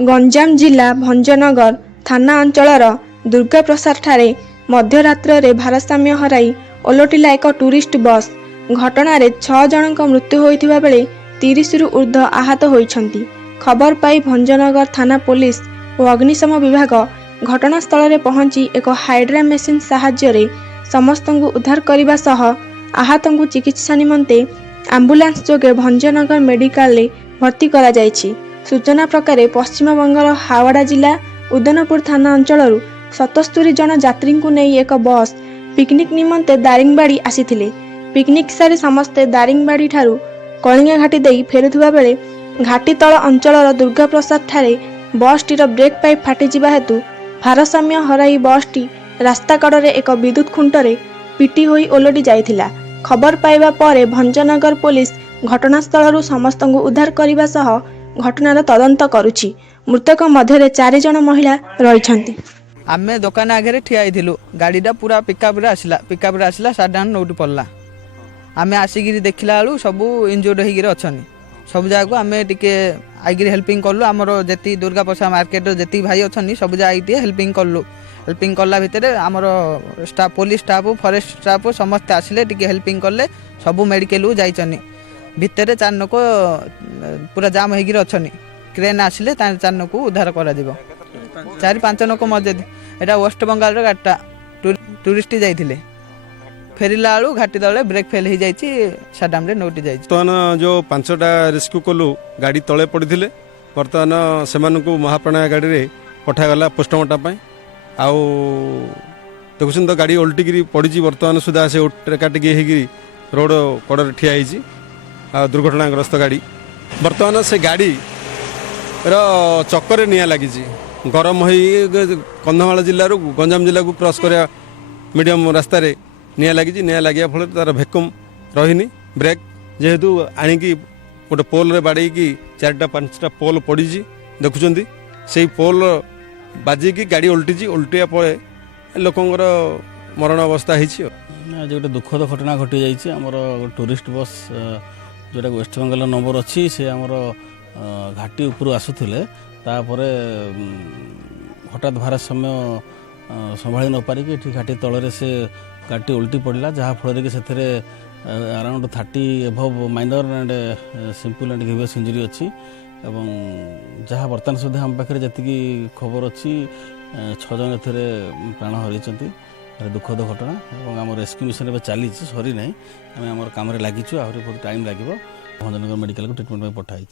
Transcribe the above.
गंजाम जिला भंजनगर थाना अंचलर दुर्गाप्रसाद ठारे मध्यरात्र भारसाम्य हराई ओलटिला एक टूरिस्ट बस। घटनार 6 जनक मृत्यु होइथिबा बेले 30 रु ऊर्ध्व आहत होइछंती। खबर पाई भंजनगर थाना पुलिस और अग्निशम विभाग घटनास्थल में पहुंची एक हाइड्रा मेसिन साहाय्य समस्त उद्धार करने सह आहत चिकित्सा निमंते आंबुलांस जोगे भंजनगर मेडिकल में भर्ती करा जायछि। सूचना प्रकार पश्चिम बंगाल हावड़ा जिला उदयनपुर थाना अंचल 77 जन यात्री को नहीं एक बस पिकनिक निमंते दारिंगबाड़ी आसीथिले। पिकनिक सारी समस्ते दारिंगबाड़ी ठारू कलिंगा घाटी देई फेरुथिबा बेले घाटी तल अंचलर दुर्गाप्रसाद ठारे बस टीर ब्रेक पाइप फाटिजिबा हेतु भारसाम्य हराई बस टी रास्ता कड़े एक विद्युत खुंटरे पिटी होई ओलटी जाइथिला। खबर पाइबा परे भंजनगर पुलिस घटनास्थल समस्त उद्धार करने सह घटनार तदंत करुछि। मृतक मध्य 4 जन महिला रहिछंती। आमे दुकान आगे ठिया होइथिलु। गाड़ीटा पूरा पिकअप आसला साडान नोट पड़ला। आमे आसिक देखला बेलू सब इंजोर्ड होकर अच्छी सब जगह आम टे आईकि हेल्पिंग कलु। आमर जी दुर्गा प्रसाद मार्केट जी भाई अच्छी सब जगह हेल्पिंग कलु। हेल्पिंग कला भितर आमर staff police staff forest staff समस्ते आसिले टे हेल्पिंग कले। सब मेडिकल जाइछनी भितर 4 लोक पूरा जाम होकर अच्छी क्रेन आसिले 4 लोक उद्धार कर 4-5 लोक मजे। यहाँ वेस्ट बंगाल गाड़ीटा टूरिस्ट जाइए फेरला बेलू घाटी तले ब्रेक फेल हो जाडाम नोटी जाइए। बर्तमान जो 5टा रेस्क्यू कलु गाड़ी तले पड़ी बर्तमान से महाप्राणा गाड़ी में पठागला पोस्टमार्टम आउ देखुन तो गाड़ी ओल्टिकी पड़ी बर्तमान सुधा से टेकाटेकी रोड कड़े ठिया दुर्घटनाग्रस्त गाड़ी। बर्तमान से गाड़ी चक्कर निया लगी गरम हो कंधमाल जिलूर गंजाम जिला को क्रॉस कर मीडियम रास्त निया लगी। निया लगे फल तार भैक्यूम रही ब्रेक जेहेतु आणिकी गोटे पोल रे बाड़े 4-5टा पोल पड़ी देखुं से पोल बाजिकी गाड़ी ओल्टी ओल्टिया पड़े लोकंर मरण अवस्था आज गोटे दुखद घटना घटी जाइए। आमर टूरिस्ट बस जोटा वेस्ट बेंगल नंबर अच्छी से आमर घाटी उपरू आसुले हठात भारसाम्य संभाली न पारिकी घाटी तलरे से गाड़ी उल्टी पड़ा जहाँफल कि around 30 above minor and simple and grievous injury अच्छी एवं जहाँ बर्तमान सुधा आम पाखे जी खबर अच्छी 6 जन ए प्राण हर दुखद घटना और आम रेस्क्यू मिशन चली सरी ना आम कम लगिचु आहरी बहुत टाइम लगे भंजनगर मेडिकल को ट्रिटमेंट पठाई।